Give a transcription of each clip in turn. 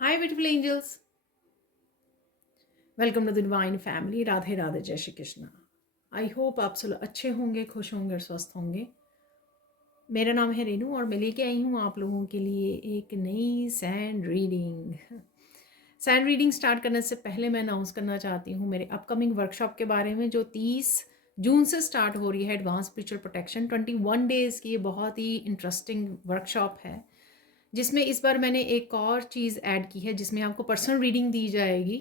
Hi beautiful angels, welcome to the divine family. Radhe Radhe, जय Shri Krishna. I hope आप सब अच्छे होंगे, खुश होंगे और स्वस्थ होंगे। मेरा नाम है रेनू और मैं लेके आई हूँ आप लोगों के लिए एक नई sand reading. Sand reading start करने से पहले मैं अनाउंस करना चाहती हूँ मेरे अपकमिंग वर्कशॉप के बारे में, जो 30 जून से स्टार्ट हो रही है। एडवांस स्पिरिचुअल प्रोटेक्शन 21 डेज़ की बहुत ही इंटरेस्टिंग वर्कशॉप है, जिसमें इस बार मैंने एक और चीज़ ऐड की है, जिसमें आपको पर्सनल रीडिंग दी जाएगी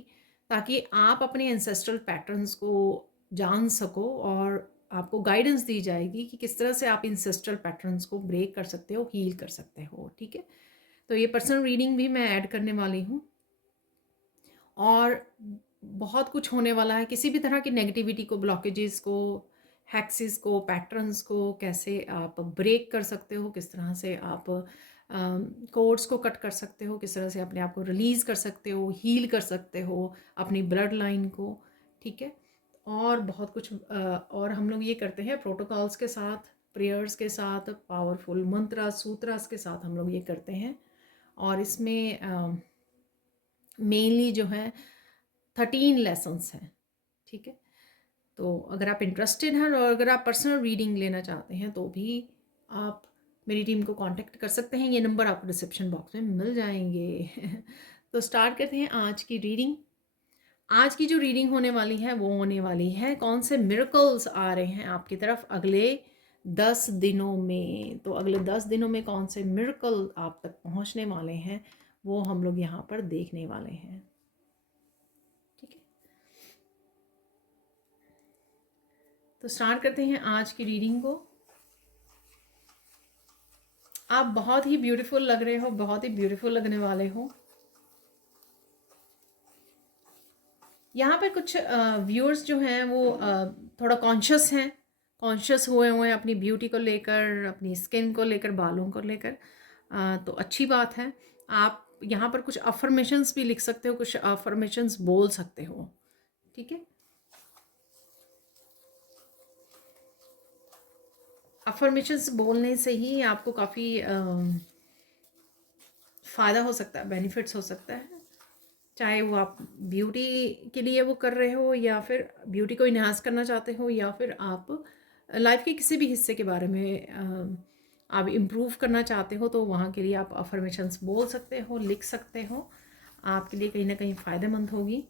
ताकि आप अपने एंसेस्ट्रल पैटर्न्स को जान सको और आपको गाइडेंस दी जाएगी कि किस तरह से आप एंसेस्ट्रल पैटर्न्स को ब्रेक कर सकते हो, हील कर सकते हो। ठीक है, तो ये पर्सनल रीडिंग भी मैं ऐड करने वाली हूँ और बहुत कुछ होने वाला है। किसी भी तरह की नेगेटिविटी को, ब्लॉकेजेस को, हैक्सेस को, पैटर्न्स को कैसे आप ब्रेक कर सकते हो, किस तरह से आप कोड्स को कट कर सकते हो, किस तरह से अपने आप को रिलीज़ कर सकते हो, हील कर सकते हो अपनी ब्लड लाइन को। ठीक है, और बहुत कुछ और हम लोग ये करते हैं प्रोटोकॉल्स के साथ, प्रेयर्स के साथ, पावरफुल मंत्र सूत्रास के साथ हम लोग ये करते हैं। और इसमें मेनली जो है 13 लेसन्स हैं। ठीक है, तो अगर आप इंटरेस्टेड हैं और अगर आप पर्सनल रीडिंग लेना चाहते हैं तो भी आप मेरी टीम को कांटेक्ट कर सकते हैं। ये नंबर आपको डिस्क्रिप्शन बॉक्स में मिल जाएंगे। तो स्टार्ट करते हैं आज की रीडिंग। आज की जो रीडिंग होने वाली है वो होने वाली है कौन से मिरेकल्स आ रहे हैं आपकी तरफ अगले 10 दिनों में। तो अगले 10 दिनों में कौन से मिरेकल आप तक पहुंचने वाले हैं वो हम लोग यहाँ पर देखने वाले हैं। ठीक है, तो स्टार्ट करते हैं आज की रीडिंग को। आप बहुत ही ब्यूटीफुल लग रहे हो, बहुत ही ब्यूटीफुल लगने वाले हो। यहाँ पे कुछ व्यूअर्स जो हैं वो थोड़ा कॉन्शियस हैं, कॉन्शियस हुए हुए हैं अपनी ब्यूटी को लेकर, अपनी स्किन को लेकर, बालों को लेकर। तो अच्छी बात है। आप यहाँ पर कुछ अफर्मेशंस भी लिख सकते हो, कुछ अफर्मेशंस बोल सकते हो। ठीक है, अफर्मेशंस बोलने से ही आपको काफ़ी फ़ायदा हो सकता है, बेनिफिट्स हो सकता है। चाहे वो आप ब्यूटी के लिए वो कर रहे हो या फिर ब्यूटी को इन्हांस करना चाहते हो, या फिर आप लाइफ के किसी भी हिस्से के बारे में आप इम्प्रूव करना चाहते हो, तो वहाँ के लिए आप अफर्मेशंस बोल सकते हो, लिख सकते हो। आपके लिए कहीं ना कहीं फ़ायदेमंद होगी।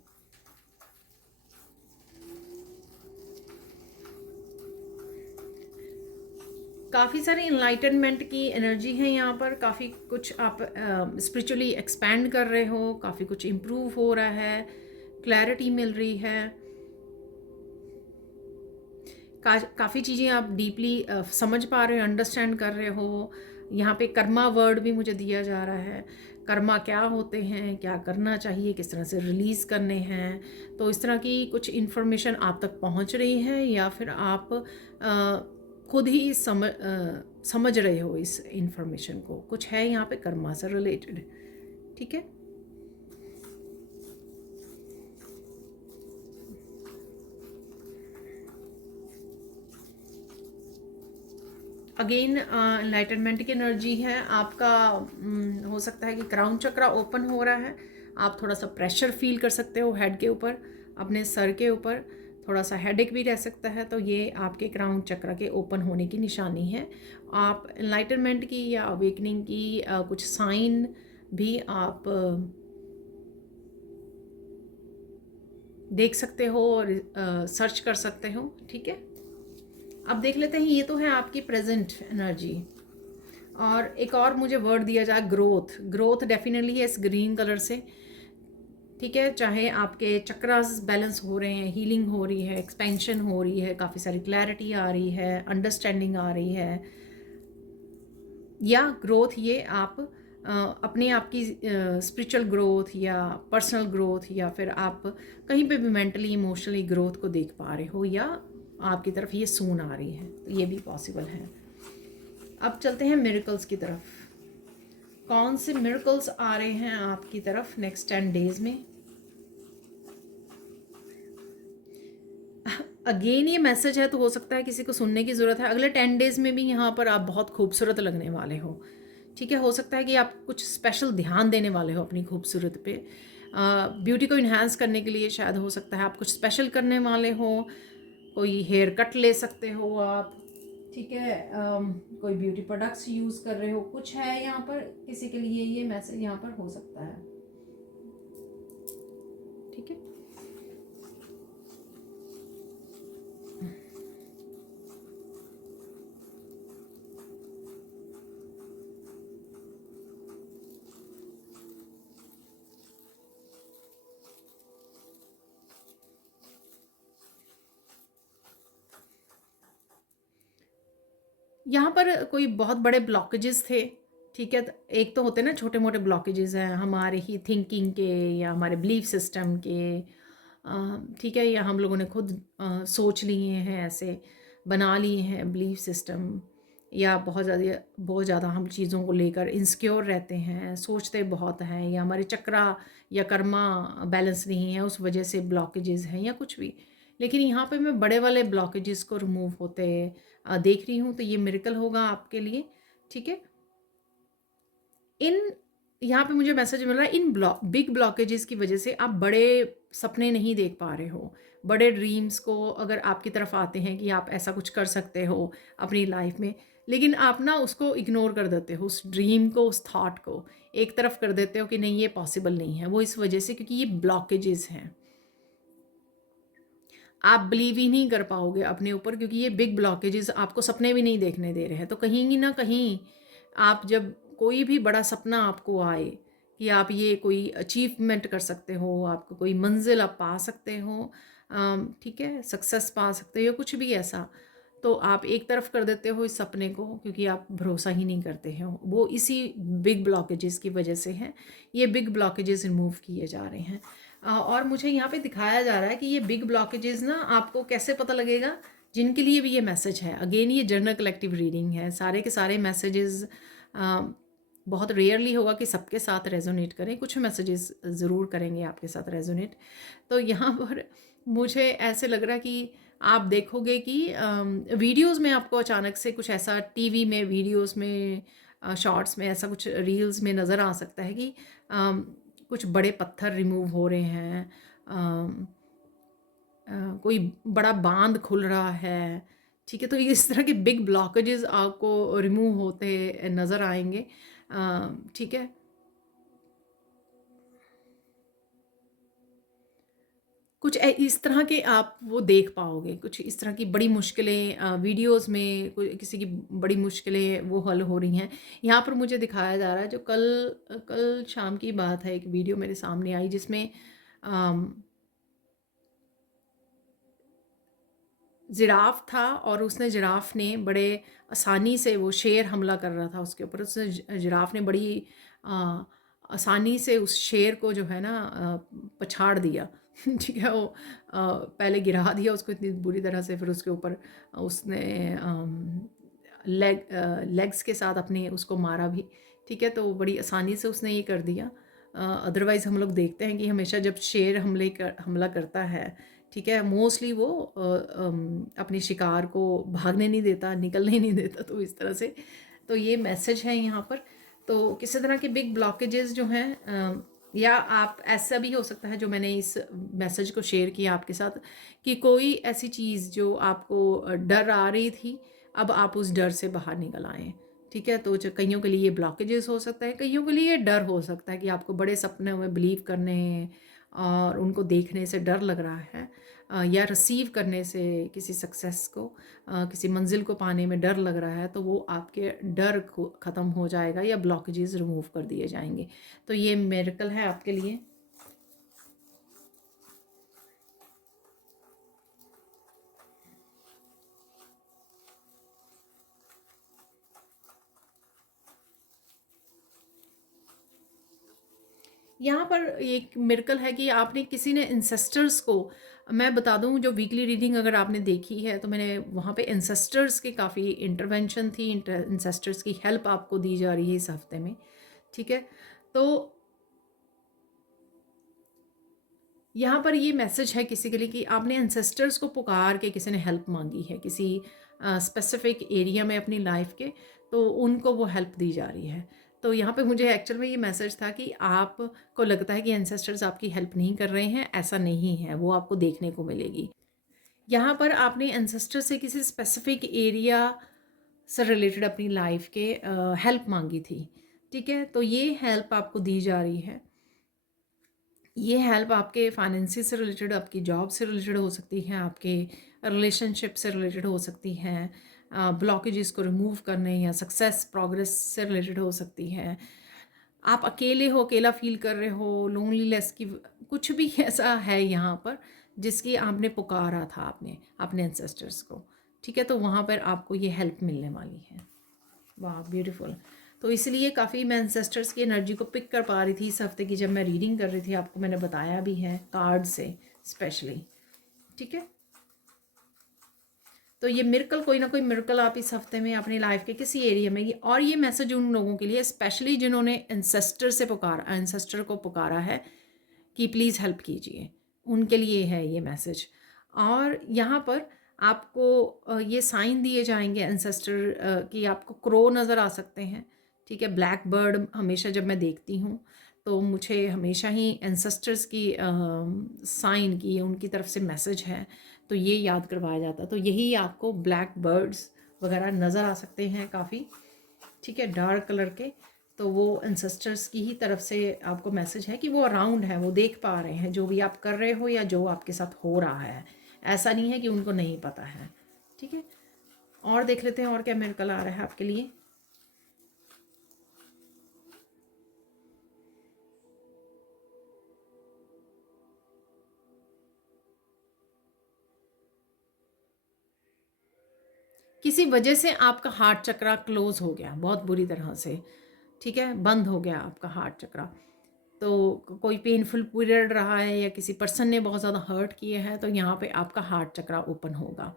काफ़ी सारी इनलाइटनमेंट की एनर्जी है यहाँ पर। काफ़ी कुछ आप स्पिरिचुअली एक्सपैंड कर रहे हो, काफ़ी कुछ इम्प्रूव हो रहा है, क्लैरिटी मिल रही है। काफ़ी चीज़ें आप डीपली समझ पा रहे हो, अंडरस्टैंड कर रहे हो। यहाँ पे कर्मा वर्ड भी मुझे दिया जा रहा है। कर्मा क्या होते हैं, क्या करना चाहिए, किस तरह से रिलीज़ करने हैं। तो इस तरह की कुछ इन्फॉर्मेशन आप तक पहुँच रही है, या फिर आप खुद ही समझ रहे हो इस इन्फॉर्मेशन को। कुछ है यहाँ पे कर्मा से रिलेटेड। ठीक है, अगेन एनलाइटनमेंट की एनर्जी है आपका। हो सकता है कि क्राउन चक्रा ओपन हो रहा है। आप थोड़ा सा प्रेशर फील कर सकते हो हेड के ऊपर, अपने सर के ऊपर थोड़ा सा हेडेक भी रह सकता है। तो ये आपके क्राउन चक्रा के ओपन होने की निशानी है। आप एनलाइटनमेंट की या अवेकनिंग की कुछ साइन भी आप देख सकते हो और सर्च कर सकते हो। ठीक है, अब देख लेते हैं। ये तो है आपकी प्रेजेंट एनर्जी। और एक और मुझे वर्ड दिया जाए, ग्रोथ। ग्रोथ डेफिनेटली है इस ग्रीन कलर से। ठीक है, चाहे आपके चक्रास बैलेंस हो रहे हैं, हीलिंग हो रही है, एक्सपेंशन हो रही है, काफ़ी सारी क्लैरिटी आ रही है, अंडरस्टैंडिंग आ रही है, या ग्रोथ ये आप अपने आप की स्पिरिचुअल ग्रोथ या पर्सनल ग्रोथ, या फिर आप कहीं पे भी मेंटली इमोशनली ग्रोथ को देख पा रहे हो, या आपकी तरफ ये सून आ रही है, तो ये भी पॉसिबल है। अब चलते हैं मिरेकल्स की तरफ। कौन से मिरेकल्स आ रहे हैं आपकी तरफ नेक्स्ट 10 डेज में। अगेन ये मैसेज है, तो हो सकता है किसी को सुनने की ज़रूरत है। अगले 10 डेज में भी यहाँ पर आप बहुत खूबसूरत लगने वाले हो। ठीक है। हो सकता है कि आप कुछ स्पेशल ध्यान देने वाले हो अपनी खूबसूरत पे, ब्यूटी को इन्हांस करने के लिए शायद हो सकता है आप कुछ स्पेशल करने वाले हो, कोई हेयर कट ले सकते हो आप, ठीक है। कोई ब्यूटी प्रोडक्ट्स यूज़ कर रहे हो, कुछ है यहाँ पर किसी के लिए ये मैसेज यहाँ पर हो सकता है, ठीक है। यहाँ पर कोई बहुत बड़े ब्लॉकेजेस थे, ठीक है। एक तो होते हैं ना छोटे मोटे ब्लॉकेजेस हैं हमारे ही थिंकिंग के या हमारे बिलीफ सिस्टम के, ठीक है, या हम लोगों ने खुद सोच लिए हैं, ऐसे बना लिए हैं बिलीफ सिस्टम, या बहुत ज़्यादा हम चीज़ों को लेकर इनसिक्योर रहते हैं, सोचते बहुत हैं, या हमारे चक्रा या कर्मा बैलेंस नहीं है उस वजह से ब्लॉकेजेस हैं या कुछ भी। लेकिन यहाँ पे मैं बड़े वाले ब्लॉकेजेस को रिमूव होते देख रही हूँ, तो ये मिरेकल होगा आपके लिए, ठीक है। इन यहाँ पे मुझे मैसेज मिल रहा है, इन बिग ब्लॉकेजेस की वजह से आप बड़े सपने नहीं देख पा रहे हो, बड़े ड्रीम्स को अगर आपकी तरफ आते हैं कि आप ऐसा कुछ कर सकते हो अपनी लाइफ में, लेकिन आप ना उसको इग्नोर कर देते हो, उस ड्रीम को, उस थॉट को एक तरफ कर देते हो कि नहीं ये पॉसिबल नहीं है। वो इस वजह से क्योंकि ये ब्लॉकेजेस हैं, आप बिलीव ही नहीं कर पाओगे अपने ऊपर, क्योंकि ये बिग ब्लॉकेजेस आपको सपने भी नहीं देखने दे रहे हैं। तो कहीं ना कहीं आप जब कोई भी बड़ा सपना आपको आए कि आप ये कोई अचीवमेंट कर सकते हो, आपको कोई मंजिल आप पा सकते हो, ठीक है, सक्सेस पा सकते हो, कुछ भी ऐसा, तो आप एक तरफ कर देते हो इस सपने को क्योंकि आप भरोसा ही नहीं करते हो। वो इसी बिग ब्लॉकेजेस की वजह से है। ये बिग ब्लॉकेजेस रिमूव किए जा रहे हैं। और मुझे यहाँ पे दिखाया जा रहा है कि ये बिग ब्लॉकेजेस ना आपको कैसे पता लगेगा, जिनके लिए भी ये मैसेज है। अगेन ये जर्नल कलेक्टिव रीडिंग है, सारे के सारे मैसेजेस बहुत रेयरली होगा कि सबके साथ रेजोनेट करें, कुछ मैसेजेस ज़रूर करेंगे आपके साथ रेजोनेट। तो यहाँ पर मुझे ऐसे लग रहा है कि आप देखोगे कि वीडियोस में आपको अचानक से कुछ ऐसा, टीवी में, वीडियोस में, शॉर्ट्स में, ऐसा कुछ रील्स में नज़र आ सकता है कि कुछ बड़े पत्थर रिमूव हो रहे हैं, अम, कोई बड़ा बांध खुल रहा है, ठीक है। तो इस तरह के बिग ब्लॉकेजेस आपको रिमूव होते नज़र आएंगे, ठीक है। कुछ इस तरह के आप वो देख पाओगे, कुछ इस तरह की बड़ी मुश्किलें वीडियोस में, कोई किसी की बड़ी मुश्किलें वो हल हो रही हैं। यहाँ पर मुझे दिखाया जा रहा है, जो कल कल शाम की बात है, एक वीडियो मेरे सामने आई जिसमें जिराफ था और उसने, जिराफ ने बड़े आसानी से, वो शेर हमला कर रहा था उसके ऊपर, उसने जिराफ ने बड़ी आसानी से उस शेर को जो है ना पछाड़ दिया ठीक है। वो पहले गिरा दिया उसको इतनी बुरी तरह से, फिर उसके ऊपर उसने लेग्स के साथ अपने उसको मारा भी, ठीक है। तो बड़ी आसानी से उसने ये कर दिया। अदरवाइज़ हम लोग देखते हैं कि हमेशा जब शेर हमला करता है, ठीक है, मोस्टली वो अपने शिकार को भागने नहीं देता, निकलने नहीं देता। तो इस तरह से, तो ये मैसेज है यहाँ पर। तो किसी तरह के बिग ब्लॉकेजेस जो हैं, या आप, ऐसा भी हो सकता है जो मैंने इस मैसेज को शेयर किया आपके साथ, कि कोई ऐसी चीज़ जो आपको डर आ रही थी, अब आप उस डर से बाहर निकल आए, ठीक है। तो जो कईयों के लिए ये ब्लॉकेजेस हो सकता है, कईयों के लिए डर हो सकता है कि आपको बड़े सपने में बिलीव करने और उनको देखने से डर लग रहा है, या रिसीव करने से किसी सक्सेस को, किसी मंजिल को पाने में डर लग रहा है, तो वो आपके डर को ख़त्म हो जाएगा या ब्लॉकेजेस रिमूव कर दिए जाएंगे। तो ये मिरेकल है आपके लिए। यहाँ पर एक मिरेकल है कि आपने, किसी ने इंसेस्टर्स को, मैं बता दूँ, जो वीकली रीडिंग अगर आपने देखी है तो मैंने वहाँ पे इंसेस्टर्स के काफ़ी इंटरवेंशन थी, इंसेस्टर्स की हेल्प आपको दी जा रही है इस हफ्ते में, ठीक है। तो यहाँ पर ये मैसेज है किसी के लिए कि आपने एंसेस्टर्स को पुकार के किसी ने हेल्प मांगी है किसी स्पेसिफिक एरिया में अपनी लाइफ के, तो उनको वो हेल्प दी जा रही है। तो यहाँ पे मुझे एक्चुअल में ये मैसेज था कि आपको लगता है कि एंसेस्टर्स आपकी हेल्प नहीं कर रहे हैं, ऐसा नहीं है, वो आपको देखने को मिलेगी। यहाँ पर आपने एंसेस्टर से किसी स्पेसिफिक एरिया से रिलेटेड अपनी लाइफ के हेल्प मांगी थी, ठीक है। तो ये हेल्प आपको दी जा रही है। ये हेल्प आपके फाइनेंसिस से रिलेटेड, आपकी जॉब से रिलेटेड हो सकती है, आपके रिलेशनशिप से रिलेटेड हो सकती है, ब्लॉकेजेस को रिमूव करने या सक्सेस प्रोग्रेस से रिलेटेड हो सकती है। आप अकेले हो, अकेला फील कर रहे हो, लोनलीनेस की कुछ भी ऐसा है यहाँ पर जिसकी आपने पुकारा था आपने अपने एंसेस्टर्स को, ठीक है। तो वहाँ पर आपको ये हेल्प मिलने वाली है। वाह ब्यूटीफुल। तो इसलिए काफ़ी मैं एंसेस्टर्स की एनर्जी को पिक कर पा रही थी इस हफ्ते की, जब मैं रीडिंग कर रही थी। आपको मैंने बताया भी है कार्ड से स्पेशली, ठीक है। तो ये मिरेकल, कोई ना कोई मिरेकल आप इस हफ्ते में अपनी लाइफ के किसी एरिया में, और ये मैसेज उन लोगों के लिए स्पेशली जिन्होंने एंसेस्टर से पुकारा, एंसेस्टर को पुकारा है कि प्लीज़ हेल्प कीजिए, उनके लिए है ये मैसेज। और यहाँ पर आपको ये साइन दिए जाएंगे एंसेस्टर कि आपको क्रो नज़र आ सकते हैं, ठीक है। ब्लैक बर्ड हमेशा जब मैं देखती हूँ तो मुझे हमेशा ही एंसेस्टर्स की साइन की उनकी तरफ से मैसेज है, तो ये याद करवाया जाता है। तो यही आपको ब्लैक बर्ड्स वगैरह नज़र आ सकते हैं काफ़ी, ठीक है, डार्क कलर के। तो वो एंसेस्टर्स की ही तरफ से आपको मैसेज है कि वो अराउंड है, वो देख पा रहे हैं जो भी आप कर रहे हो या जो आपके साथ हो रहा है। ऐसा नहीं है कि उनको नहीं पता है, ठीक है। और देख लेते हैं और क्या मिरेकल आ रहा है आपके लिए। किसी वजह से आपका हार्ट चक्रा क्लोज हो गया बहुत बुरी तरह से, ठीक है, बंद हो गया आपका हार्ट चक्रा। तो कोई पेनफुल पीरियड रहा है या किसी पर्सन ने बहुत ज़्यादा हर्ट किया है, तो यहाँ पे आपका हार्ट चक्रा ओपन होगा,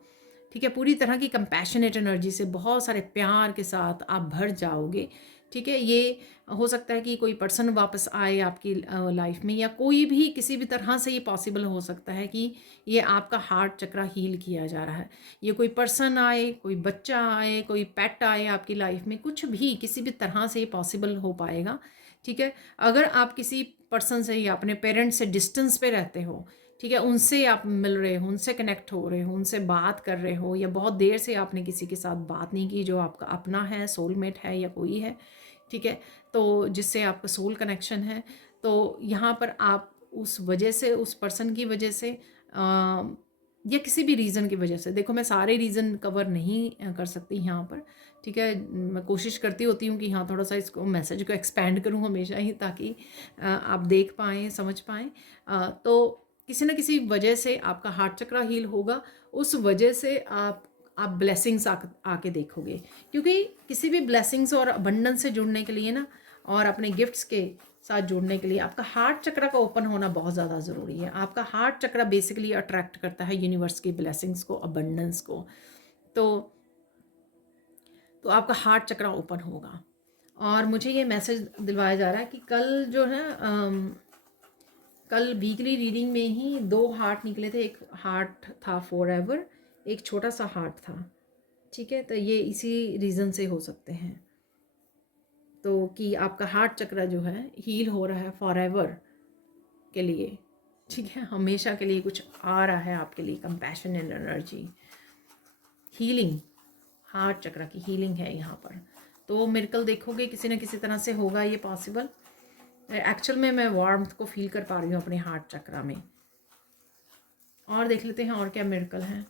ठीक है। पूरी तरह की कंपैशनेट एनर्जी से, बहुत सारे प्यार के साथ आप भर जाओगे, ठीक है। ये हो सकता है कि कोई पर्सन वापस आए आपकी लाइफ में, या कोई भी किसी भी तरह से ये पॉसिबल हो सकता है कि ये आपका हार्ट चक्रा हील किया जा रहा है। ये कोई पर्सन आए, कोई बच्चा आए, कोई पेट आए आपकी लाइफ में, कुछ भी किसी भी तरह से ये पॉसिबल हो पाएगा, ठीक है। अगर आप किसी पर्सन से या अपने पेरेंट्स से डिस्टेंस पे रहते हो, ठीक है, उनसे आप मिल रहे हो, उनसे कनेक्ट हो रहे हो, उनसे बात कर रहे हो, या बहुत देर से आपने किसी के साथ बात नहीं की जो आपका अपना है, सोलमेट है या कोई है, ठीक है, तो जिससे आपका सोल कनेक्शन है, तो यहाँ पर आप उस वजह से, उस पर्सन की वजह से या किसी भी रीज़न की वजह से, देखो मैं सारे रीज़न कवर नहीं कर सकती यहाँ पर, ठीक है। मैं कोशिश करती होती हूँ कि हाँ थोड़ा सा इसको मैसेज को एक्सपेंड करूँ हमेशा ही, ताकि आप देख पाएँ, समझ पाएँ। तो किसी न किसी वजह से आपका हार्ट चक्रा हील होगा, उस वजह से आप ब्लेसिंग्स आके देखोगे, क्योंकि किसी भी ब्लेसिंग्स और अबंडेंस से जुड़ने के लिए ना, और अपने गिफ्ट्स के साथ जुड़ने के लिए आपका हार्ट चक्र का ओपन होना बहुत ज़्यादा ज़रूरी है। आपका हार्ट चक्र बेसिकली अट्रैक्ट करता है यूनिवर्स की ब्लेसिंग्स को, अबंडेंस को। तो आपका हार्ट चक्र ओपन होगा। और मुझे ये मैसेज दिलवाया जा रहा है कि कल जो है कल वीकली रीडिंग में ही 2 हार्ट निकले थे। एक हार्ट था फॉरएवर, एक छोटा सा हार्ट था, ठीक है। तो ये इसी रीज़न से हो सकते हैं, तो कि आपका हार्ट चक्र जो है हील हो रहा है फॉरएवर के लिए, ठीक है, हमेशा के लिए कुछ आ रहा है आपके लिए, compassion and energy, healing, heart चक्र की हीलिंग है यहाँ पर। तो मिरेकल देखोगे किसी न किसी तरह से होगा ये पॉसिबल। एक्चुअल में मैं वार्मथ को फील कर पा रही हूँ अपने हार्ट चक्र में। और देख लेते हैं और क्या मिरेकल है।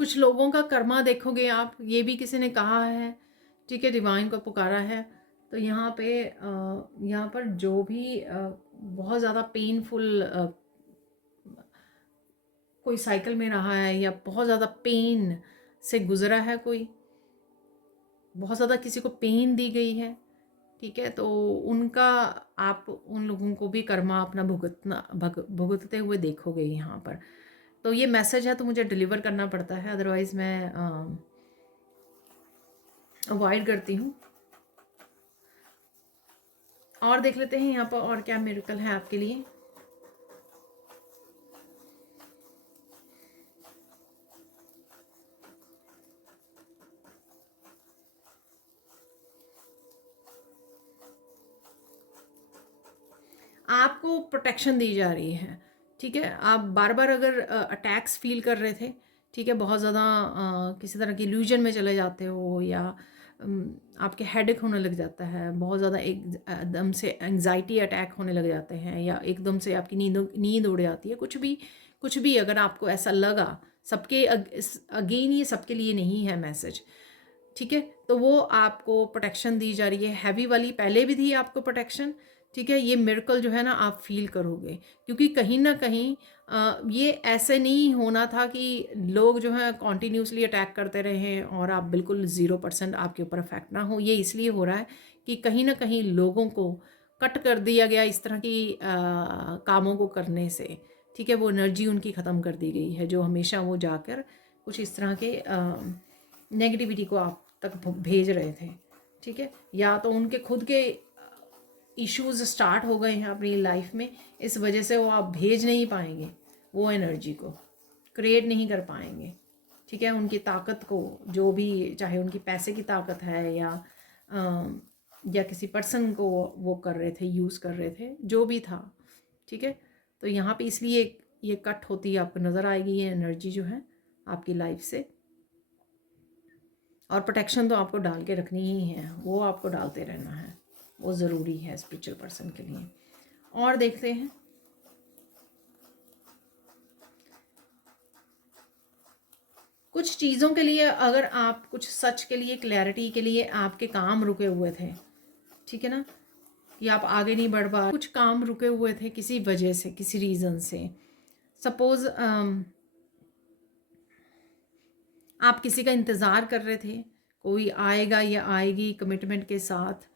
कुछ लोगों का कर्मा देखोगे आप, ये भी किसी ने कहा है, ठीक है, डिवाइन को पुकारा है। तो यहाँ पे यहाँ पर जो भी बहुत ज़्यादा पेनफुल कोई साइकिल में रहा है या बहुत ज़्यादा पेन से गुज़रा है, कोई बहुत ज़्यादा किसी को पेन दी गई है, ठीक है, तो उनका आप उन लोगों को भी कर्मा अपना भुगतते हुए देखोगे यहाँ पर, तो ये मैसेज है तो मुझे डिलीवर करना पड़ता है, अदरवाइज़ मैं अवॉइड करती हूँ। और देख लेते हैं यहाँ पर और क्या मिरेकल है आपके लिए। आपको प्रोटेक्शन दी जा रही है, ठीक है। आप बार बार अगर अटैक्स फील कर रहे थे, ठीक है, बहुत ज़्यादा किसी तरह की इल्यूजन में चले जाते हो, या आपके हेडेक होने लग जाता है, बहुत ज़्यादा एकदम से एंग्जाइटी अटैक होने लग जाते हैं, या एकदम से आपकी नींद उड़ जाती है, कुछ भी अगर आपको ऐसा लगा, सबके अगेन ये सबके लिए नहीं है मैसेज, ठीक है। तो वो आपको प्रोटेक्शन दी जा रही है, हैवी वाली पहले भी थी आपको प्रोटेक्शन, ठीक है। ये मिरेकल जो है ना आप फील करोगे, क्योंकि कहीं ना कहीं ये ऐसे नहीं होना था कि लोग जो है कॉन्टीन्यूसली अटैक करते रहे और आप बिल्कुल 0% आपके ऊपर अफेक्ट ना हो। ये इसलिए हो रहा है कि कहीं ना कहीं लोगों को कट कर दिया गया इस तरह की कामों को करने से, ठीक है। वो एनर्जी उनकी ख़त्म कर दी गई है, जो हमेशा वो जाकर कुछ इस तरह के नेगेटिविटी को आप तक भेज रहे थे, ठीक है। या तो उनके खुद के इश्यूज स्टार्ट हो गए हैं अपनी लाइफ में, इस वजह से वो आप भेज नहीं पाएंगे, वो एनर्जी को क्रिएट नहीं कर पाएंगे, ठीक है। उनकी ताकत को, जो भी, चाहे उनकी पैसे की ताकत है या किसी पर्सन को वो कर रहे थे, यूज़ कर रहे थे, जो भी था, ठीक है। तो यहाँ पे इसलिए ये कट होती है, आपको नज़र आएगी ये एनर्जी जो है आपकी लाइफ से। और प्रोटेक्शन तो आपको डाल के रखनी ही है, वो आपको डालते रहना है, वो ज़रूरी है स्पिरिचुअल पर्सन के लिए। और देखते हैं कुछ चीज़ों के लिए, अगर आप कुछ सच के लिए, क्लैरिटी के लिए आपके काम रुके हुए थे, ठीक है ना, कि आप आगे नहीं बढ़ पा, कुछ काम रुके हुए थे किसी वजह से, किसी रीज़न से। सपोज़ आप किसी का इंतज़ार कर रहे थे, कोई आएगा या आएगी कमिटमेंट के साथ,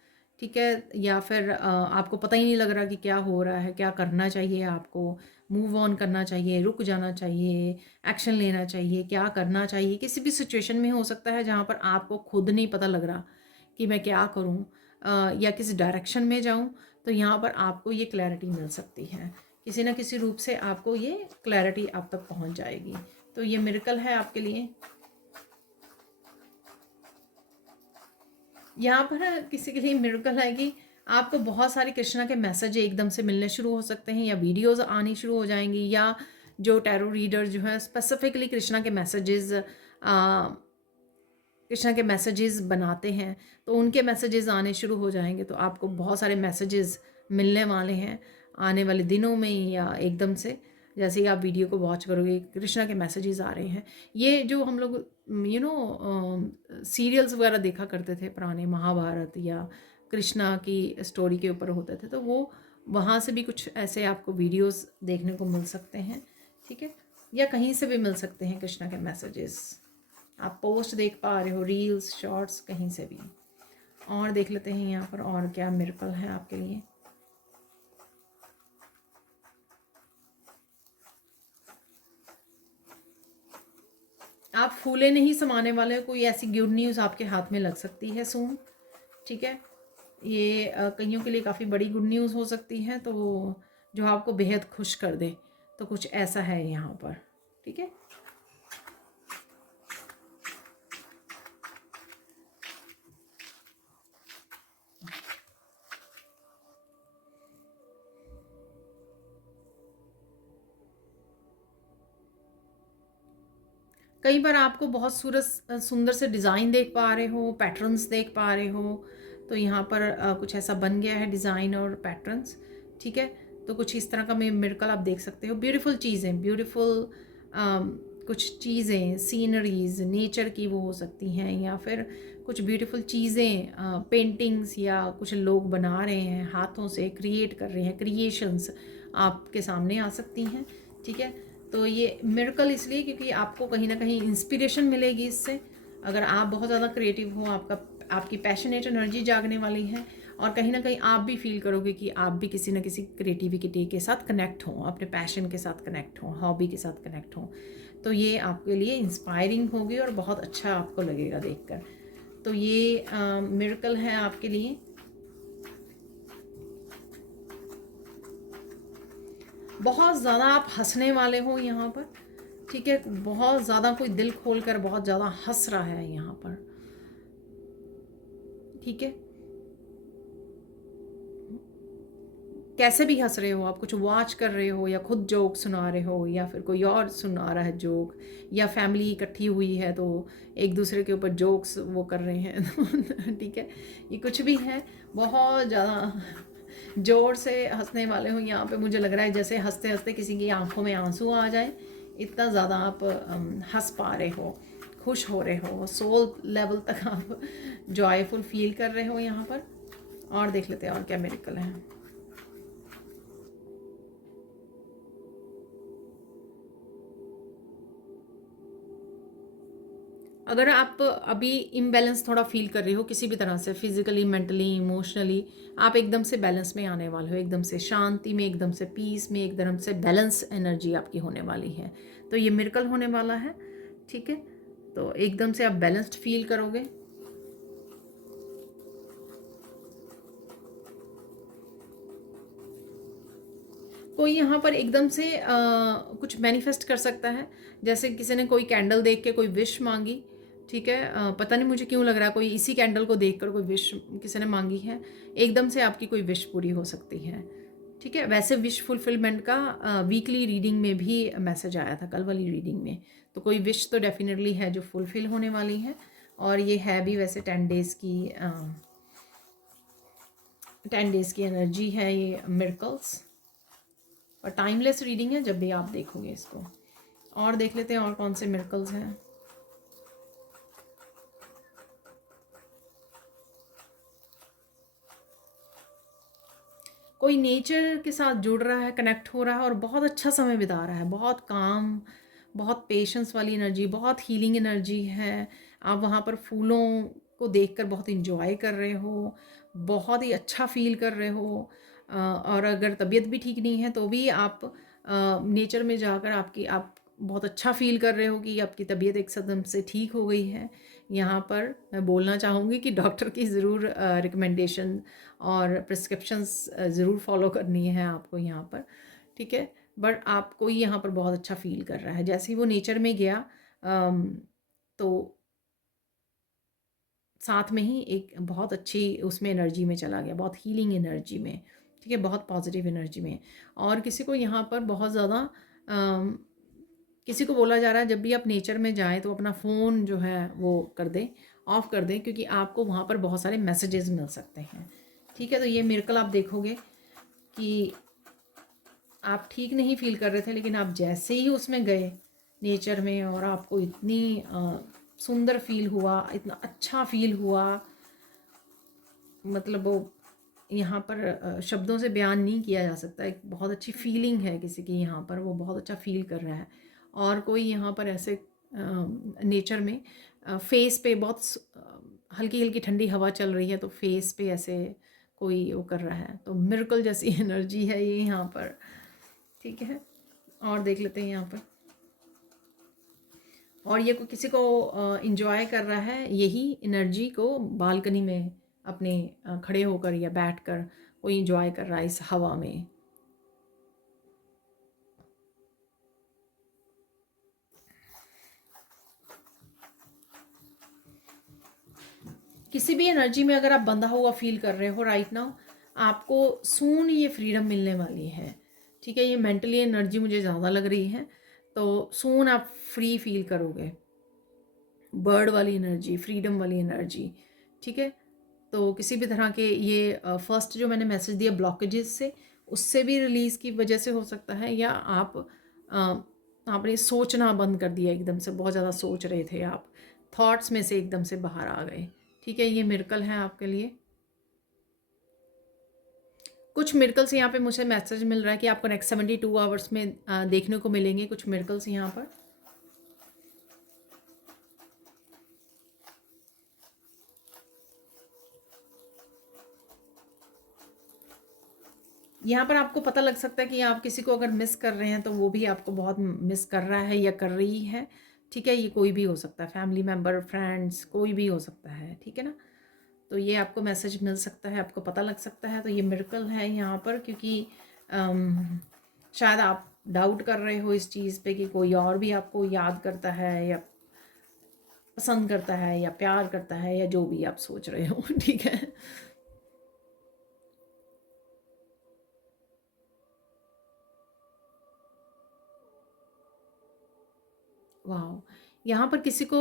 ठीक है। या फिर आपको पता ही नहीं लग रहा कि क्या हो रहा है, क्या करना चाहिए, आपको मूव ऑन करना चाहिए, रुक जाना चाहिए, एक्शन लेना चाहिए, क्या करना चाहिए। किसी भी सिचुएशन में हो सकता है जहाँ पर आपको खुद नहीं पता लग रहा कि मैं क्या करूँ या किस डायरेक्शन में जाऊँ। तो यहाँ पर आपको ये क्लैरिटी मिल सकती है, किसी न किसी रूप से आपको ये क्लैरिटी आप तक पहुँच जाएगी। तो ये मिरेकल है आपके लिए। यहाँ पर किसी के लिए मिरेकल है कि आपको बहुत सारे कृष्णा के मैसेज एकदम से मिलने शुरू हो सकते हैं, या वीडियोस आनी शुरू हो जाएंगी, या जो टैरो रीडर जो है स्पेसिफिकली कृष्णा के मैसेजेस बनाते हैं, तो उनके मैसेजेस आने शुरू हो जाएंगे। तो आपको बहुत सारे मैसेजेस मिलने वाले हैं आने वाले दिनों में, या एकदम से जैसे ही आप वीडियो को वॉच करोगे कृष्णा के मैसेजेस आ रहे हैं। ये जो हम लोग सीरियल्स वगैरह देखा करते थे पुराने, महाभारत या कृष्णा की स्टोरी के ऊपर होते थे, तो वो वहाँ से भी कुछ ऐसे आपको वीडियोस देखने को मिल सकते हैं, ठीक है। या कहीं से भी मिल सकते हैं कृष्णा के मैसेजेस, आप पोस्ट देख पा रहे हो, रील्स, शॉर्ट्स, कहीं से भी। और देख लेते हैं यहाँ पर और क्या मिरेकल है आपके लिए। आप फूले नहीं समाने वाले, कोई ऐसी गुड न्यूज़ आपके हाथ में लग सकती है सून, ठीक है। ये कईयों के लिए काफ़ी बड़ी गुड न्यूज़ हो सकती है, तो जो आपको बेहद खुश कर दे, तो कुछ ऐसा है यहाँ पर, ठीक है। कई बार आपको बहुत सुंदर से डिज़ाइन देख पा रहे हो, पैटर्न्स देख पा रहे हो, तो यहाँ पर कुछ ऐसा बन गया है डिज़ाइन और पैटर्न्स, ठीक है। तो कुछ इस तरह का मिरेकल आप देख सकते हो। ब्यूटीफुल चीज़ें, ब्यूटीफुल कुछ चीज़ें, सीनरीज नेचर की वो हो सकती हैं, या फिर कुछ ब्यूटीफुल चीज़ें, पेंटिंग्स, या कुछ लोग बना रहे हैं हाथों से, क्रिएट कर रहे हैं, क्रिएशंस आपके सामने आ सकती हैं, ठीक है। तो ये मिरेकल इसलिए क्योंकि आपको कहीं ना कहीं इंस्पिरेशन मिलेगी इससे। अगर आप बहुत ज़्यादा क्रिएटिव हो, आपकी पैशनेट एनर्जी जागने वाली है, और कहीं ना कहीं आप भी फील करोगे कि आप भी किसी ना किसी क्रिएटिविटी के साथ कनेक्ट हों, अपने पैशन के साथ कनेक्ट हों, हॉबी के साथ कनेक्ट हों। तो ये आपके लिए इंस्पायरिंग होगी और बहुत अच्छा आपको लगेगा देखकर। तो ये मिरेकल है आपके लिए। बहुत ज़्यादा आप हंसने वाले हो यहाँ पर, ठीक है, बहुत ज़्यादा कोई दिल खोलकर बहुत ज़्यादा हंस रहा है यहाँ पर, ठीक है। कैसे भी हंस रहे हो आप, कुछ वॉच कर रहे हो या खुद जोक सुना रहे हो या फिर कोई और सुना रहा है जोक, या फैमिली इकट्ठी हुई है तो एक दूसरे के ऊपर जोक्स वो कर रहे हैं ठीक है, ये कुछ भी है, बहुत ज़्यादा ज़ोर से हंसने वाले हो यहाँ पे। मुझे लग रहा है जैसे हंसते हंसते किसी की आंखों में आंसू आ जाए, इतना ज़्यादा आप हंस पा रहे हो, खुश हो रहे हो, सोल लेवल तक आप जॉयफुल फील कर रहे हो यहाँ पर। और देख लेते हैं और क्या मिरेकल है। अगर आप अभी इम्बैलेंस थोड़ा फील कर रहे हो किसी भी तरह से, फिजिकली, मेंटली, इमोशनली, आप एकदम से बैलेंस में आने वाले हो, एकदम से शांति में, एकदम से पीस में, एकदम से बैलेंस एनर्जी आपकी होने वाली है। तो ये मिरेकल होने वाला है, ठीक है। तो एकदम से आप बैलेंस्ड फील करोगे। कोई यहाँ पर एकदम से कुछ मैनिफेस्ट कर सकता है, जैसे किसी ने कोई कैंडल देख के कोई विश मांगी, ठीक है। पता नहीं मुझे क्यों लग रहा है कोई इसी कैंडल को देखकर कोई विश किसी ने मांगी है, एकदम से आपकी कोई विश पूरी हो सकती है, ठीक है। वैसे विश फुलफिलमेंट का वीकली रीडिंग में भी मैसेज आया था, कल वाली रीडिंग में। तो कोई विश तो डेफिनेटली है जो फुलफिल होने वाली है। और ये है भी वैसे 10 डेज़ की 10 डेज़ की एनर्जी है ये मिरेकल्स, और टाइमलेस रीडिंग है जब भी आप देखोगे इसको। और देख लेते हैं और कौन से मिरेकल्स हैं। कोई नेचर के साथ जुड़ रहा है, कनेक्ट हो रहा है और बहुत अच्छा समय बिता रहा है, बहुत काम, बहुत पेशेंस वाली एनर्जी, बहुत हीलिंग एनर्जी है। आप वहाँ पर फूलों को देखकर बहुत इंजॉय कर रहे हो, बहुत ही अच्छा फील कर रहे हो। और अगर तबीयत भी ठीक नहीं है तो भी आप नेचर में जाकर आप बहुत अच्छा फील कर रहे हो कि आपकी तबीयत एकदम से ठीक हो गई है। यहाँ पर मैं बोलना चाहूँगी कि डॉक्टर की ज़रूर रिकमेंडेशन और प्रिस्क्रिप्शंस ज़रूर फॉलो करनी है आपको यहाँ पर, ठीक है। बट आपको यहाँ पर बहुत अच्छा फील कर रहा है। जैसे ही वो नेचर में गया तो साथ में ही एक बहुत अच्छी उसमें एनर्जी में चला गया, बहुत हीलिंग एनर्जी में, ठीक है, बहुत पॉजिटिव एनर्जी में। और किसी को यहाँ पर बहुत ज़्यादा किसी को बोला जा रहा है जब भी आप नेचर में जाएं तो अपना फ़ोन जो है वो कर दें, ऑफ़ कर दें, क्योंकि आपको वहाँ पर बहुत सारे मैसेजेस मिल सकते हैं, ठीक है। तो ये मिरेकल आप देखोगे कि आप ठीक नहीं फील कर रहे थे, लेकिन आप जैसे ही उसमें गए नेचर में और आपको इतनी सुंदर फील हुआ, इतना अच्छा फील हुआ, मतलब वो यहाँ पर शब्दों से बयान नहीं किया जा सकता। एक बहुत अच्छी फीलिंग है किसी की यहाँ पर, वो बहुत अच्छा फील कर रहा है। और कोई यहाँ पर ऐसे नेचर में फेस पे बहुत हल्की हल्की ठंडी हवा चल रही है, तो फेस पे ऐसे कोई वो कर रहा है, तो मिरेकल जैसी एनर्जी है ये यहाँ पर, ठीक है। और देख लेते हैं यहाँ पर। और ये किसी को इंजॉय कर रहा है यही एनर्जी को बालकनी में अपने खड़े होकर या बैठकर कोई इंजॉय कर रहा है इस हवा में। किसी भी एनर्जी में अगर आप बंधा हुआ फील कर रहे हो राइट नाउ, आपको सून ये फ्रीडम मिलने वाली है, ठीक है। ये मेंटली एनर्जी मुझे ज़्यादा लग रही है, तो सून आप फ्री फील करोगे, बर्ड वाली एनर्जी, फ्रीडम वाली एनर्जी, ठीक है। तो किसी भी तरह के ये फर्स्ट जो मैंने मैसेज दिया ब्लॉकेजेस से, उससे भी रिलीज़ की वजह से हो सकता है, या आपने सोचना बंद कर दिया, एकदम से बहुत ज़्यादा सोच रहे थे आप, थॉट्स में से एकदम से बाहर आ गए, ठीक है। ये मिरेकल है आपके लिए। कुछ मिरेकल्स यहाँ पे मुझे मैसेज मिल रहा है कि आपको नेक्स्ट 72 आवर्स में देखने को मिलेंगे कुछ मिरेकल्स यहाँ पर। यहाँ पर आपको पता लग सकता है कि आप किसी को अगर मिस कर रहे हैं तो वो भी आपको बहुत मिस कर रहा है या कर रही है। ठीक है, ये कोई भी हो सकता है, फैमिली मेम्बर, फ्रेंड्स, कोई भी हो सकता है। ठीक है ना, तो ये आपको मैसेज मिल सकता है, आपको पता लग सकता है। तो ये मिरेकल है यहाँ पर, क्योंकि शायद आप डाउट कर रहे हो इस चीज़ पे कि कोई और भी आपको याद करता है या पसंद करता है या प्यार करता है या जो भी आप सोच रहे हो। ठीक है, वाह! यहाँ पर किसी को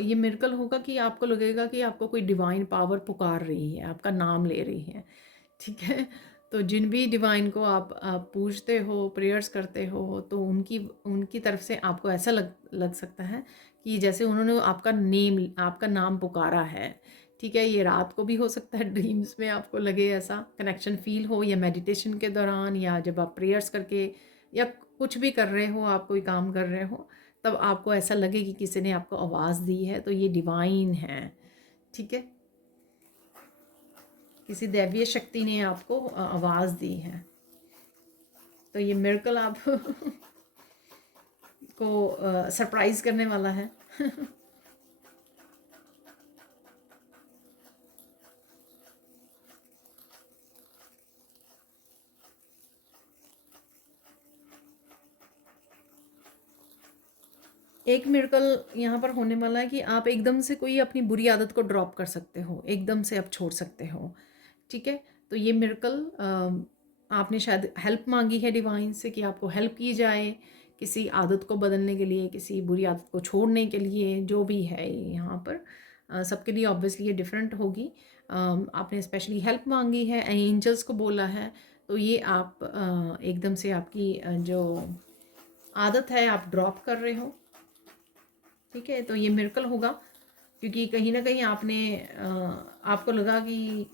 ये मिरेकल होगा कि आपको लगेगा कि आपको कोई डिवाइन पावर पुकार रही है, आपका नाम ले रही है। ठीक है? तो जिन भी डिवाइन को आप पूजते हो, प्रेयर्स करते हो, तो उनकी उनकी तरफ से आपको ऐसा लग लग सकता है कि जैसे उन्होंने आपका नाम पुकारा है। ठीक है? ये रात को भी हो सकता है, ड्रीम्स में आपको लगे, ऐसा कनेक्शन फ़ील हो, या मेडिटेशन के दौरान, या जब आप प्रेयर्स करके या कुछ भी कर रहे हो, आप कोई काम कर रहे हो, तब आपको ऐसा लगे कि किसी ने आपको आवाज़ दी है, तो ये डिवाइन है। ठीक है? किसी दैवीय शक्ति ने आपको आवाज़ दी है। तो ये मिरेकल आप को सरप्राइज़ करने वाला है। एक मिरेकल यहाँ पर होने वाला है कि आप एकदम से कोई अपनी बुरी आदत को ड्रॉप कर सकते हो, एकदम से आप छोड़ सकते हो। ठीक है? तो ये मिरेकल आपने शायद हेल्प माँगी है डिवाइन से कि आपको हेल्प की जाए, किसी आदत को बदलने के लिए, किसी बुरी आदत को छोड़ने के लिए, जो भी है यहाँ पर। सबके लिए ऑब्वियसली ये डिफरेंट होगी। आपने स्पेशली हेल्प माँगी है, एंजल्स को बोला है, तो ये आप एकदम से आपकी जो आदत है आप ड्रॉप कर रहे हो। ठीक है, तो ये मिरेकल होगा, क्योंकि कहीं ना कहीं आपको लगा कि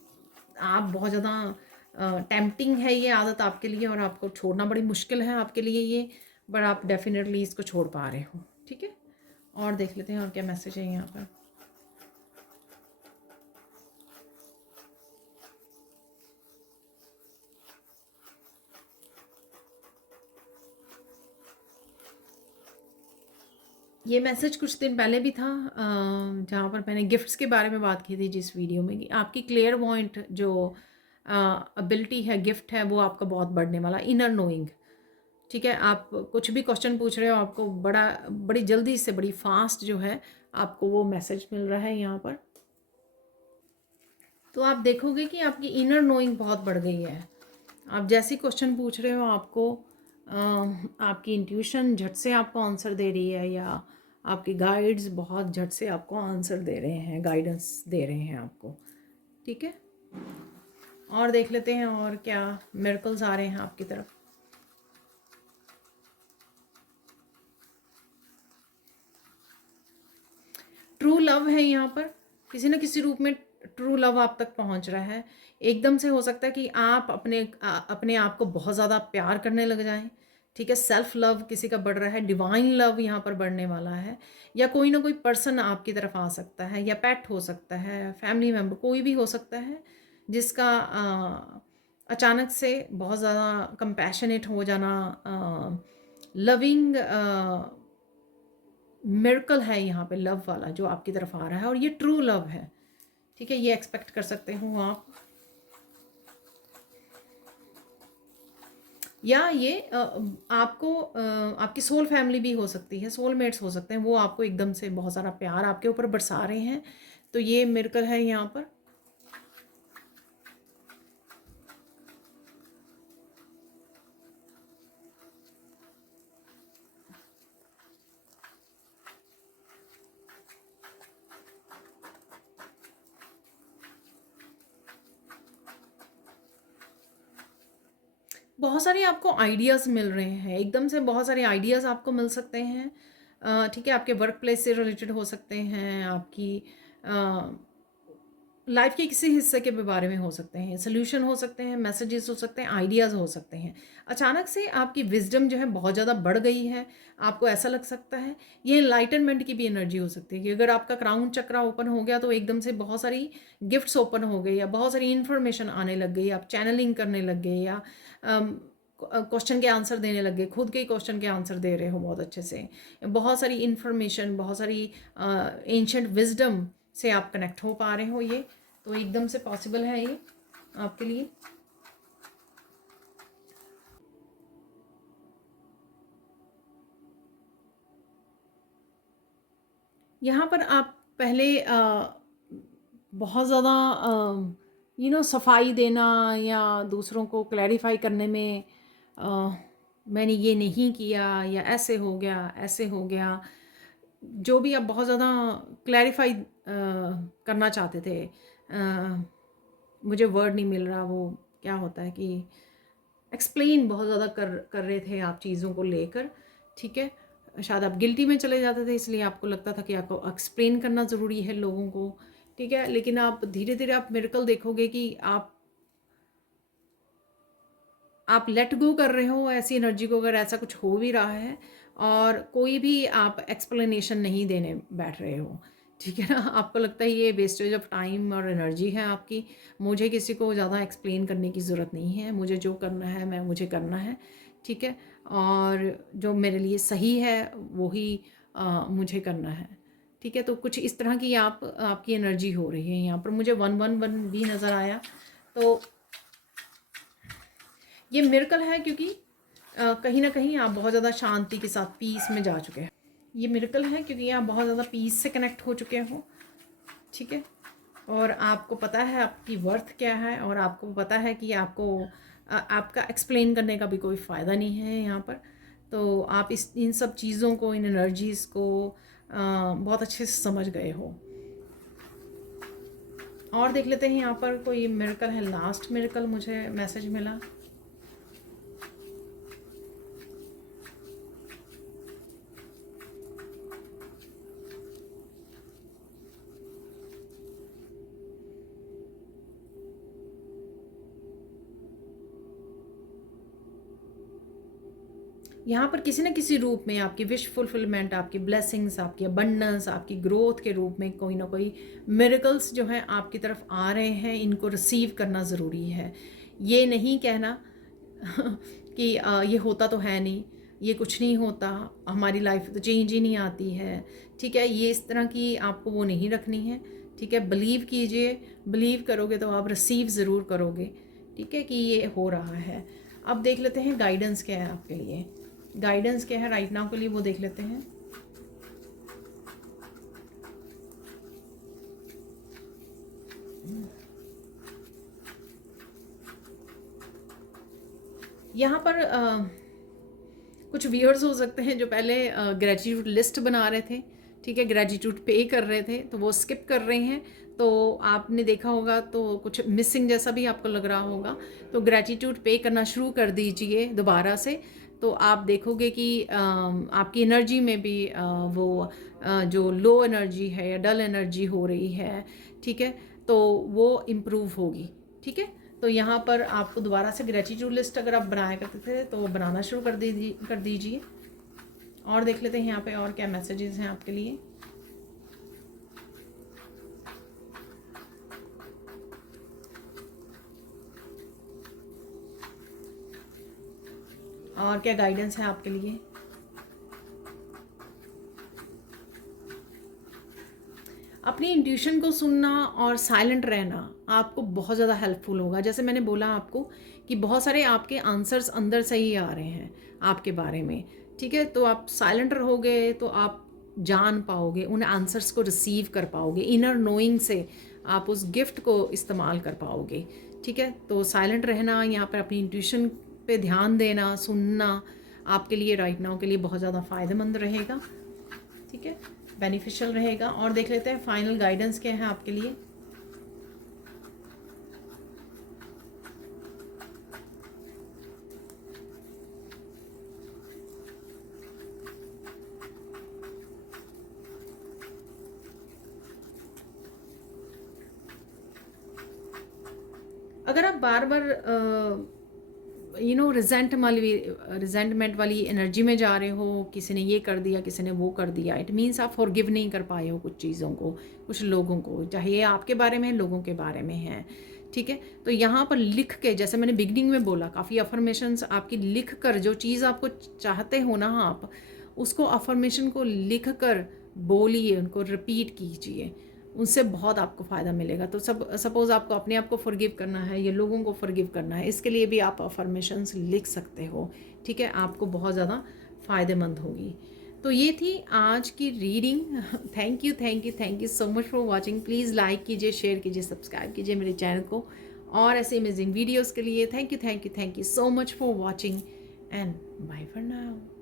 आप बहुत ज़्यादा टेम्पटिंग है ये आदत आपके लिए, और आपको छोड़ना बड़ी मुश्किल है आपके लिए ये, बट आप डेफिनेटली इसको छोड़ पा रहे हो। ठीक है, और देख लेते हैं और क्या मैसेज है यहाँ पर। ये मैसेज कुछ दिन पहले भी था, जहाँ पर मैंने गिफ्ट्स के बारे में बात की थी जिस वीडियो में, कि आपकी क्लियर पॉइंट जो एबिलिटी है, गिफ्ट है, वो आपका बहुत बढ़ने वाला, इनर नोइंग। ठीक है, आप कुछ भी क्वेश्चन पूछ रहे हो, आपको बड़ी जल्दी से, बड़ी फास्ट जो है, आपको वो मैसेज मिल रहा है यहाँ पर। तो आप देखोगे कि आपकी इनर नोइंग बहुत बढ़ गई है। आप जैसे क्वेश्चन पूछ रहे हो, आपकी इंट्यूशन झट से आपको आंसर दे रही है, या आपके गाइड्स बहुत झट से आपको आंसर दे रहे हैं, गाइडेंस दे रहे हैं आपको। ठीक है, और देख लेते हैं और क्या मिरेकल्स आ रहे हैं आपकी तरफ। ट्रू लव है यहाँ पर, किसी न किसी रूप में ट्रू लव आप तक पहुँच रहा है। एकदम से हो सकता है कि आप अपने आप को बहुत ज़्यादा प्यार करने लग जाएं। ठीक है, सेल्फ लव किसी का बढ़ रहा है, डिवाइन लव यहाँ पर बढ़ने वाला है, या कोई ना कोई पर्सन आपकी तरफ आ सकता है, या पेट हो सकता है, फैमिली मेम्बर, कोई भी हो सकता है, जिसका अचानक से बहुत ज़्यादा कंपैशनेट हो जाना, लविंग मिरेकल है यहाँ पे, लव वाला जो आपकी तरफ आ रहा है, और ये ट्रू लव है। ठीक है, ये एक्सपेक्ट कर सकते हो आप, या ये आपकी सोल फैमिली भी हो सकती है, सोलमेट्स हो सकते हैं, वो आपको एकदम से बहुत सारा प्यार आपके ऊपर बरसा रहे हैं। तो ये मिरेकल है यहाँ पर। बहुत सारे आपको आइडियाज़ मिल रहे हैं, एकदम से बहुत सारे आइडियाज़ आपको मिल सकते हैं। ठीक है, आपके वर्क प्लेस से रिलेटेड हो सकते हैं, आपकी लाइफ के किसी हिस्से के भी बारे में हो सकते हैं, सोल्यूशन हो सकते हैं, मैसेजेस हो सकते हैं, आइडियाज़ हो सकते हैं। अचानक से आपकी विज़डम जो है बहुत ज़्यादा बढ़ गई है, आपको ऐसा लग सकता है। ये एनलाइटनमेंट की भी एनर्जी हो सकती है कि अगर आपका क्राउन चक्रा ओपन हो गया तो एकदम से बहुत सारी गिफ्ट्स ओपन हो गई या बहुत सारी इन्फॉर्मेशन आने लग गई, आप चैनलिंग करने लग गए या क्वेश्चन के आंसर देने लग गए, खुद के ही क्वेश्चन के आंसर दे रहे हो बहुत अच्छे से। बहुत सारी इन्फॉर्मेशन, बहुत सारी एंशंट विजडम से आप कनेक्ट हो पा रहे हो, ये तो एकदम से पॉसिबल है ये आपके लिए। यहाँ पर आप पहले बहुत ज़्यादा सफाई देना या दूसरों को क्लैरिफाई करने में मैंने ये नहीं किया या ऐसे हो गया, ऐसे हो गया, जो भी आप बहुत ज़्यादा क्लैरिफाई करना चाहते थे। मुझे वर्ड नहीं मिल रहा, वो क्या होता है कि एक्सप्लेन बहुत ज़्यादा कर रहे थे आप चीज़ों को लेकर, ठीक है। शायद आप गिल्टी में चले जाते थे, इसलिए आपको लगता था कि आपको एक्सप्लेन करना ज़रूरी है लोगों को, ठीक है। लेकिन आप धीरे धीरे आप मिरेकल देखोगे कि आप लेट गो कर रहे हो ऐसी एनर्जी को, अगर ऐसा कुछ हो भी रहा है और कोई भी आप एक्सप्लेनेशन नहीं देने बैठ रहे हो, ठीक है ना। आपको लगता है ये वेस्टेज ऑफ टाइम और एनर्जी है आपकी, मुझे किसी को ज़्यादा एक्सप्लेन करने की ज़रूरत नहीं है, मुझे जो करना है मुझे करना है, ठीक है। और जो मेरे लिए सही है वही मुझे करना है, ठीक है। तो कुछ इस तरह की आपकी एनर्जी हो रही है यहाँ पर। मुझे 111 भी नज़र आया, तो ये मिरेकल है क्योंकि कहीं ना कहीं आप बहुत ज़्यादा शांति के साथ पीस में जा चुके हैं। ये मिरेकल है क्योंकि आप बहुत ज़्यादा पीस से कनेक्ट हो चुके हो, ठीक है। और आपको पता है आपकी वर्थ क्या है, और आपको पता है कि आपका एक्सप्लेन करने का भी कोई फ़ायदा नहीं है यहाँ पर। तो आप इन सब चीज़ों को, इन एनर्जीज़ को बहुत अच्छे से समझ गए हो। और देख लेते हैं यहाँ पर कोई मिरेकल है। लास्ट मिरेकल मुझे मैसेज मिला। यहाँ पर किसी न किसी रूप में आपकी विश फुलफिलमेंट, आपकी ब्लेसिंग्स, आपकी अबंडेंस, आपकी ग्रोथ के रूप में कोई ना कोई मिरेकल्स जो हैं आपकी तरफ आ रहे हैं। इनको रिसीव करना ज़रूरी है। ये नहीं कहना कि ये होता तो है नहीं, ये कुछ नहीं होता, हमारी लाइफ तो चेंज ही नहीं आती है, ठीक है। ये इस तरह की आपको वो नहीं रखनी है, ठीक है। बिलीव कीजिए, बिलीव करोगे तो आप रिसीव ज़रूर करोगे, ठीक है, कि ये हो रहा है। अब देख लेते हैं गाइडेंस क्या है आपके लिए। गाइडेंस क्या है राइट नाउ के लिए, वो देख लेते हैं। यहाँ पर कुछ व्यूअर्स हो सकते हैं जो पहले ग्रेटिट्यूड लिस्ट बना रहे थे, ठीक है, ग्रेटिट्यूड पे कर रहे थे, तो वो स्किप कर रहे हैं। तो आपने देखा होगा तो कुछ मिसिंग जैसा भी आपको लग रहा होगा, तो ग्रेटिट्यूड पे करना शुरू कर दीजिए दोबारा से। तो आप देखोगे कि आपकी एनर्जी में भी वो जो लो एनर्जी है या डल एनर्जी हो रही है, ठीक है, तो वो इम्प्रूव होगी, ठीक है। तो यहाँ पर आपको दोबारा से ग्रेटिट्यूड लिस्ट अगर आप बनाया करते थे तो बनाना शुरू कर दीजिए। और देख लेते हैं यहाँ पे और क्या मैसेजेस हैं आपके लिए। और क्या गाइडेंस है आपके लिए। अपनी इंट्यूशन को सुनना और साइलेंट रहना आपको बहुत ज़्यादा हेल्पफुल होगा। जैसे मैंने बोला आपको कि बहुत सारे आपके आंसर्स अंदर से ही आ रहे हैं आपके बारे में, ठीक है। तो आप साइलेंट रहोगे तो आप जान पाओगे, उन आंसर्स को रिसीव कर पाओगे, इनर नोइंग से आप उस गिफ्ट को इस्तेमाल कर पाओगे, ठीक है। तो साइलेंट रहना, यहाँ पर अपनी इंट्यूशन पे ध्यान देना, सुनना आपके लिए राइट नाउ के लिए बहुत ज़्यादा फ़ायदेमंद रहेगा, ठीक है, बेनिफिशियल रहेगा। और देख लेते हैं फाइनल गाइडेंस क्या है आपके लिए। अगर आप बार बार रिजेंटमेंट वाली एनर्जी में जा रहे हो, किसी ने ये कर दिया, किसी ने वो कर दिया, इट मीन्स आप फॉरगिव नहीं कर पाए हो कुछ चीज़ों को, कुछ लोगों को, चाहे ये आपके बारे में है, लोगों के बारे में है, ठीक है। तो यहाँ पर लिख के, जैसे मैंने बिगनिंग में बोला, काफ़ी अफर्मेशंस आपकी लिख कर, जो चीज़ आपको चाहते हो ना आप, उसको अफर्मेशन को लिख कर बोलिए, उनको रिपीट कीजिए, उनसे बहुत आपको फ़ायदा मिलेगा। तो सपोज़ आपको अपने आप को फॉरगिव करना है या लोगों को फॉरगिव करना है, इसके लिए भी आप अफर्मेशंस लिख सकते हो, ठीक है, आपको बहुत ज़्यादा फ़ायदेमंद होगी। तो ये थी आज की reading. Thank you so much for watching. Please like कीजिए, शेयर कीजिए, सब्सक्राइब कीजिए मेरे चैनल को, और ऐसे अमेजिंग वीडियोज़ के लिए thank you so much for watching and bye for now.